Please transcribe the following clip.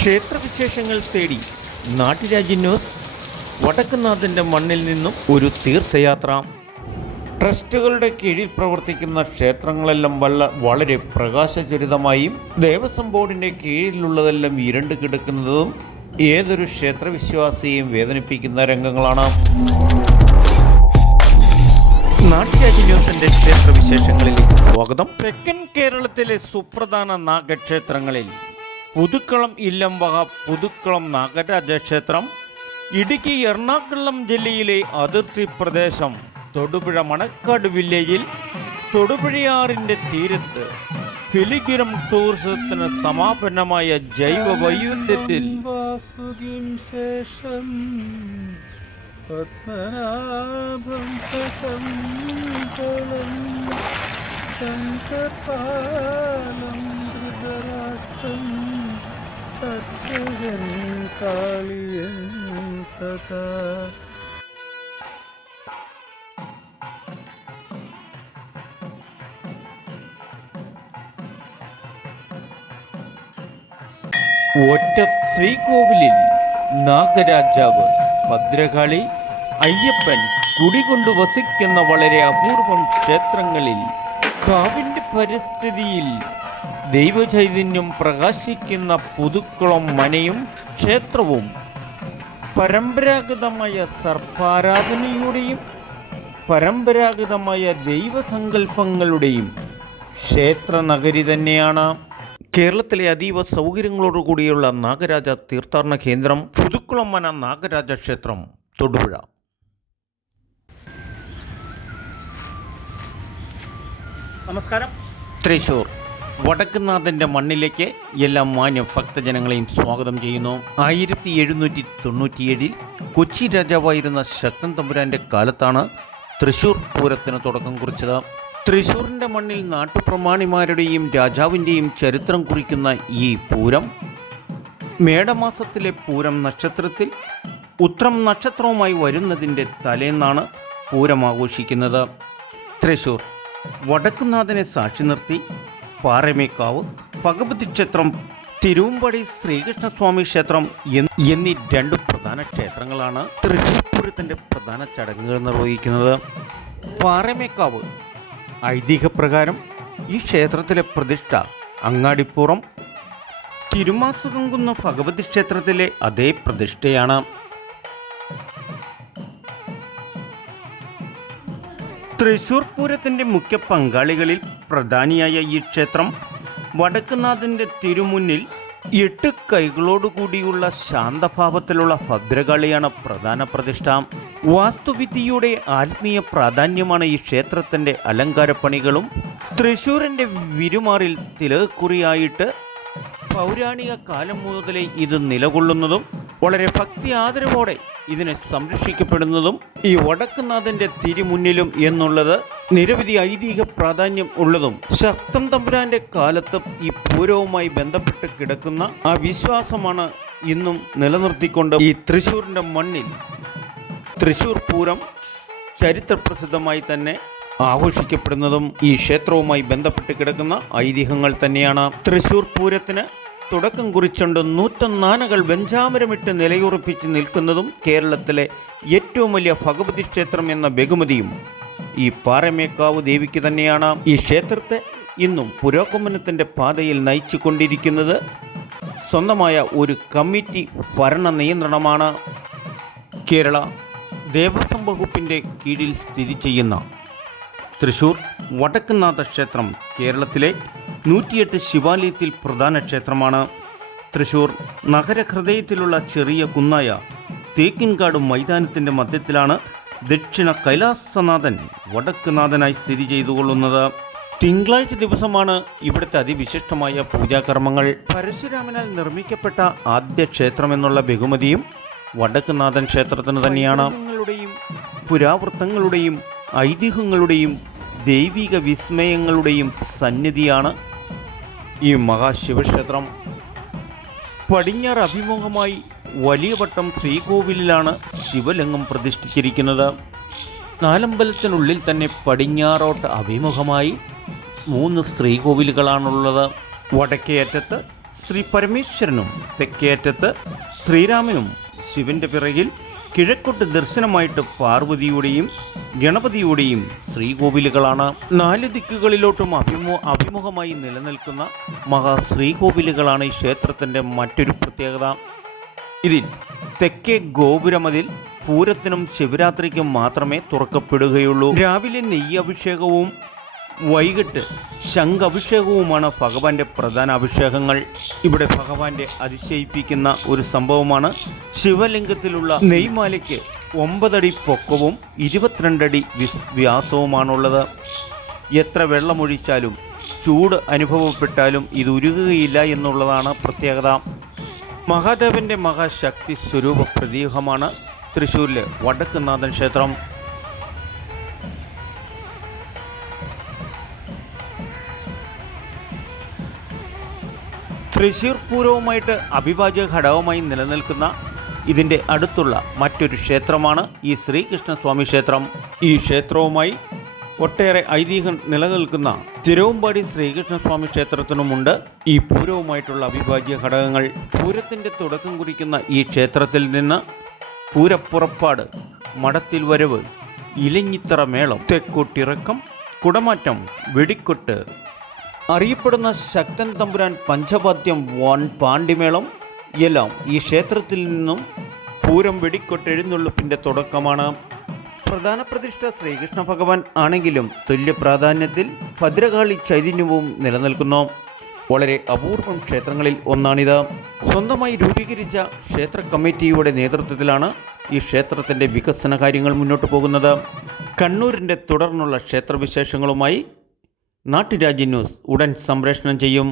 ക്ഷേത്രവിശേഷങ്ങൾ തേടി നാട്ടുരാജ്യ ന്യൂസ്. വടക്കുന്നാഥൻ്റെ മണ്ണിൽ നിന്നും ഒരു തീർത്ഥയാത്ര. ട്രസ്റ്റുകളുടെ കീഴിൽ പ്രവർത്തിക്കുന്ന ക്ഷേത്രങ്ങളെല്ലാം വളരെ പ്രകാശചരിതമായും ദേവസ്വം ബോർഡിൻ്റെ കീഴിലുള്ളതെല്ലാം ഇരുണ്ട് കിടക്കുന്നതും ഏതൊരു ക്ഷേത്രവിശ്വാസിയെയും വേദനിപ്പിക്കുന്ന രംഗങ്ങളാണ്. നാട്ടുരാജ്യ ന്യൂസിൻ്റെ ക്ഷേത്രവിശേഷങ്ങളിലേക്ക് സ്വാഗതം. തെക്കൻ കേരളത്തിലെ സുപ്രധാന നാഗക്ഷേത്രങ്ങളിൽ പുതുക്കളം ഇല്ലംവക പുതുക്കളം നാഗരാജ ക്ഷേത്രം, ഇടുക്കി എറണാകുളം ജില്ലയിലെ അതിർത്തി പ്രദേശം തൊടുപുഴ മണക്കാട് വില്ലേജിൽ തൊടുപുഴയാറിൻ്റെ തീരത്ത് പിലിഗ്രിം ടൂറിസത്തിന് സമാപനമായ ജൈവ വൈവിധ്യത്തിൽ ഒറ്റ ശ്രീകോവിലിൽ നാഗരാജാവ്, ഭദ്രകാളി, അയ്യപ്പൻ കുടികൊണ്ടു വസിക്കുന്ന വളരെ അപൂർവം ക്ഷേത്രങ്ങളിൽ കാവിൻ്റെ പരിസ്ഥിതിയിൽ ദൈവചൈതന്യം പ്രകാശിക്കുന്ന പുതുക്കുളം മനയും ക്ഷേത്രവും പരമ്പരാഗതമായ സർപ്പാരാധനയുടെയും പരമ്പരാഗതമായ ദൈവസങ്കല്പങ്ങളുടെയും ക്ഷേത്രനഗരി തന്നെയാണ്. കേരളത്തിലെ അതീവ സൗകര്യങ്ങളോടുകൂടിയുള്ള നാഗരാജ തീർത്ഥാടന കേന്ദ്രം പുതുക്കുളം മന നാഗരാജ ക്ഷേത്രം, തൊടുപുഴ. നമസ്കാരം. തൃശ്ശൂർ വടക്കുന്നാഥൻ്റെ മണ്ണിലേക്ക് എല്ലാ മാന്യ ഭക്തജനങ്ങളെയും സ്വാഗതം ചെയ്യുന്നു. 1797 കൊച്ചി രാജാവായിരുന്ന ശക്തൻ തമ്പുരാൻ്റെ കാലത്താണ് തൃശ്ശൂർ പൂരത്തിന് തുടക്കം കുറിച്ചത്. തൃശ്ശൂരിൻ്റെ മണ്ണിൽ നാട്ടുപ്രമാണിമാരുടെയും രാജാവിൻ്റെയും ചരിത്രം കുറിക്കുന്ന ഈ പൂരം മേടമാസത്തിലെ പൂരം നക്ഷത്രത്തിൽ ഉത്രം നക്ഷത്രവുമായി വരുന്നതിൻ്റെ തലേന്നാണ് പൂരം ആഘോഷിക്കുന്നത്. തൃശ്ശൂർ വടക്കുന്നാഥനെ സാക്ഷി നിർത്തി പാറമേക്കാവ് ഭഗവതി ക്ഷേത്രം, തിരുവമ്പടി ശ്രീകൃഷ്ണസ്വാമി ക്ഷേത്രം എന്നീ രണ്ട് പ്രധാന ക്ഷേത്രങ്ങളാണ് തൃശ്ശൂർ പൂരത്തിൻ്റെ പ്രധാന ചടങ്ങുകൾ നിർവഹിക്കുന്നത്. പാറമേക്കാവ് ഐതിഹ്യപ്രകാരം ഈ ക്ഷേത്രത്തിലെ പ്രതിഷ്ഠ അങ്ങാടിപ്പുറം തിരുമാസുകംകുന്ന് ഭഗവതി ക്ഷേത്രത്തിലെ അതേ പ്രതിഷ്ഠയാണ്. തൃശ്ശൂർ പൂരത്തിൻ്റെ മുഖ്യ പങ്കാളികളിൽ പ്രധാനിയായ ഈ ക്ഷേത്രം വടക്കുന്നാഥൻ്റെ തിരുമുന്നിൽ 8 കൈകളോടുകൂടിയുള്ള ശാന്തഭാവത്തിലുള്ള ഭദ്രകാളിയാണ് പ്രധാന പ്രതിഷ്ഠ. വാസ്തുവിദ്യയുടെ ആത്മീയ പ്രാധാന്യമാണ് ഈ ക്ഷേത്രത്തിൻ്റെ അലങ്കാരപ്പണികളും. തൃശ്ശൂരിൻ്റെ വിരുമാറിൽ തിലകക്കുറിയായിട്ട് പൗരാണിക കാലം മുതലേ ഇത് നിലകൊള്ളുന്നതും വളരെ ഭക്തി ആദരവോടെ ഇതിനെ സംരക്ഷിക്കപ്പെടുന്നതും ഈ വടക്കുന്നാഥൻ്റെ തിരുമുന്നിലും എന്നുള്ളത് നിരവധി ഐതിഹ്യ പ്രാധാന്യം ഉള്ളതും ശക്തൻ തമ്പുരാൻ്റെ കാലത്ത് ഈ പൂരവുമായി ബന്ധപ്പെട്ട് കിടക്കുന്ന ആ വിശ്വാസമാണ് ഇന്നും നിലനിർത്തിക്കൊണ്ട് ഈ തൃശ്ശൂരിൻ്റെ മണ്ണിൽ തൃശ്ശൂർ പൂരം ചരിത്രപ്രസിദ്ധമായി തന്നെ ആഘോഷിക്കപ്പെടുന്നതും ഈ ക്ഷേത്രവുമായി ബന്ധപ്പെട്ട് കിടക്കുന്ന ഐതിഹ്യങ്ങൾ തന്നെയാണ്. തൃശ്ശൂർ പൂരത്തിന് തുടക്കം കുറിച്ചുകൊണ്ട് 101 ആനകൾ വെഞ്ചാമരമിട്ട് നിലയുറപ്പിച്ച് നിൽക്കുന്നതും കേരളത്തിലെ ഏറ്റവും വലിയ ഭഗവതി ക്ഷേത്രം എന്ന ബഹുമതിയും ഈ പാറമേക്കാവ് ദേവിക്ക് തന്നെയാണ്. ഈ ക്ഷേത്രത്തെ ഇന്നും പുരോഗമനത്തിൻ്റെ പാതയിൽ നയിച്ചു കൊണ്ടിരിക്കുന്നത് സ്വന്തമായ ഒരു കമ്മിറ്റി ഭരണ നിയന്ത്രണമാണ്. കേരള ദേവസ്വം വകുപ്പിൻ്റെ കീഴിൽ സ്ഥിതി ചെയ്യുന്ന തൃശ്ശൂർ വടക്കുന്നാഥ ക്ഷേത്രം കേരളത്തിലെ 108 ശിവാലയത്തിൽ പ്രധാന ക്ഷേത്രമാണ്. തൃശ്ശൂർ നഗരഹൃദയത്തിലുള്ള ചെറിയ കുന്നായ തേക്കിൻകാട് മൈതാനത്തിൻ്റെ മധ്യത്തിലാണ് ദക്ഷിണ കൈലാസനാഥൻ വടക്കുനാഥനായി സ്ഥിതി ചെയ്തുകൊള്ളുന്നത്. തിങ്കളാഴ്ച ദിവസമാണ് ഇവിടുത്തെ അതിവിശിഷ്ടമായ പൂജാകർമ്മങ്ങൾ. പരശുരാമനാൽ നിർമ്മിക്കപ്പെട്ട ആദ്യ ക്ഷേത്രമെന്നുള്ള ബഹുമതിയും വടക്കുനാഥൻ ക്ഷേത്രത്തിന് തന്നെയാണ്. പുരാവൃത്തങ്ങളുടെയും ഐതിഹ്യങ്ങളുടെയും ദൈവിക വിസ്മയങ്ങളുടെയും സന്നിധിയാണ് ഈ മഹാശിവക്ഷേത്രം. പടിഞ്ഞാറ് അഭിമുഖമായി വലിയ വട്ടം ശ്രീകോവിലിലാണ് ശിവലിംഗം പ്രതിഷ്ഠിച്ചിരിക്കുന്നത്. നാലമ്പലത്തിനുള്ളിൽ തന്നെ പടിഞ്ഞാറോട്ട് അഭിമുഖമായി 3 ശ്രീകോവിലുകളാണുള്ളത്. വടക്കേ അറ്റത്ത് ശ്രീ പരമേശ്വരനും തെക്കേയറ്റത്ത് ശ്രീരാമനും ശിവന്റെ പിറകിൽ കിഴക്കോട്ട് ദർശനമായിട്ട് പാർവതിയുടെയും ഗണപതിയുടെയും ശ്രീകോവിലുകളാണ്. 4 ദിക്കുകളിലോട്ടും അഭിമുഖമായി നിലനിൽക്കുന്ന മഹാശ്രീകോവിലുകളാണ് ഈ ക്ഷേത്രത്തിൻ്റെ മറ്റൊരു പ്രത്യേകത. ഇതിൽ തെക്കേ ഗോപുരമതിൽ പൂരത്തിനും ശിവരാത്രിക്കും മാത്രമേ തുറക്കപ്പെടുകയുള്ളൂ. രാവിലെ നെയ്യഭിഷേകവും വൈകിട്ട് ശംഖഭിഷേകവുമാണ് ഭഗവാന്റെ പ്രധാന അഭിഷേകങ്ങൾ. ഇവിടെ ഭഗവാന്റെ അതിശയിപ്പിക്കുന്ന ഒരു സംഭവമാണ് ശിവലിംഗത്തിലുള്ള നെയ്മാലയ്ക്ക് 9 അടി പൊക്കവും 22 അടി വ്യാസവുമാണുള്ളത്. എത്ര വെള്ളമൊഴിച്ചാലും ചൂട് അനുഭവപ്പെട്ടാലും ഇത് ഉരുകുകയില്ല എന്നുള്ളതാണ് പ്രത്യേകത. മഹാദേവന്റെ മഹാശക്തി സ്വരൂപ പ്രതീകമാണ് തൃശ്ശൂരിലെ വടക്കുംനാഥൻ ക്ഷേത്രം. തൃശ്ശൂർ പൂരവുമായിട്ട് അവിഭാജ്യ ഘടകമായി നിലനിൽക്കുന്ന ഇതിൻ്റെ അടുത്തുള്ള മറ്റൊരു ക്ഷേത്രമാണ് ഈ ശ്രീകൃഷ്ണസ്വാമി ക്ഷേത്രം. ഈ ക്ഷേത്രവുമായി ഒട്ടേറെ ഐതിഹ്യം നിലനിൽക്കുന്ന തിരുവമ്പാടി ശ്രീകൃഷ്ണസ്വാമി ക്ഷേത്രത്തിനുമുണ്ട് ഈ പൂരവുമായിട്ടുള്ള അവിഭാജ്യ ഘടകങ്ങൾ. പൂരത്തിൻ്റെ തുടക്കം കുറിക്കുന്ന ഈ ക്ഷേത്രത്തിൽ നിന്ന് പൂരപ്പുറപ്പാട്, മടത്തിൽ വരവ്, ഇലഞ്ഞിത്തറ മേളം, തെക്കോട്ടിറക്കം, കുടമാറ്റം, വെടിക്കൊട്ട്, അറിയപ്പെടുന്ന ശക്തൻ തമ്പുരാൻ പഞ്ചവാദ്യം, പാണ്ടിമേളം എല്ലാം ഈ ക്ഷേത്രത്തിൽ നിന്നും പൂരം വെടിക്കൊട്ടെഴുന്നള്ളിപ്പിൻ്റെ തുടക്കമാണ്. പ്രധാന പ്രതിഷ്ഠ ശ്രീകൃഷ്ണ ഭഗവാൻ ആണെങ്കിലും തുല്യ പ്രാധാന്യത്തിൽ ഭദ്രകാളി ചൈതന്യവും നിലനിൽക്കുന്നു. വളരെ അപൂർവം ക്ഷേത്രങ്ങളിൽ ഒന്നാണിത്. സ്വന്തമായി രൂപീകരിച്ച ക്ഷേത്ര കമ്മിറ്റിയുടെ നേതൃത്വത്തിലാണ് ഈ ക്ഷേത്രത്തിൻ്റെ വികസന കാര്യങ്ങൾ മുന്നോട്ട് പോകുന്നത്. കണ്ണൂരിൻ്റെ തുടർന്നുള്ള ക്ഷേത്രവിശേഷങ്ങളുമായി നാട്ടുരാജ്യ ന്യൂസ് ഉടൻ സംപ്രേഷണം ചെയ്യും.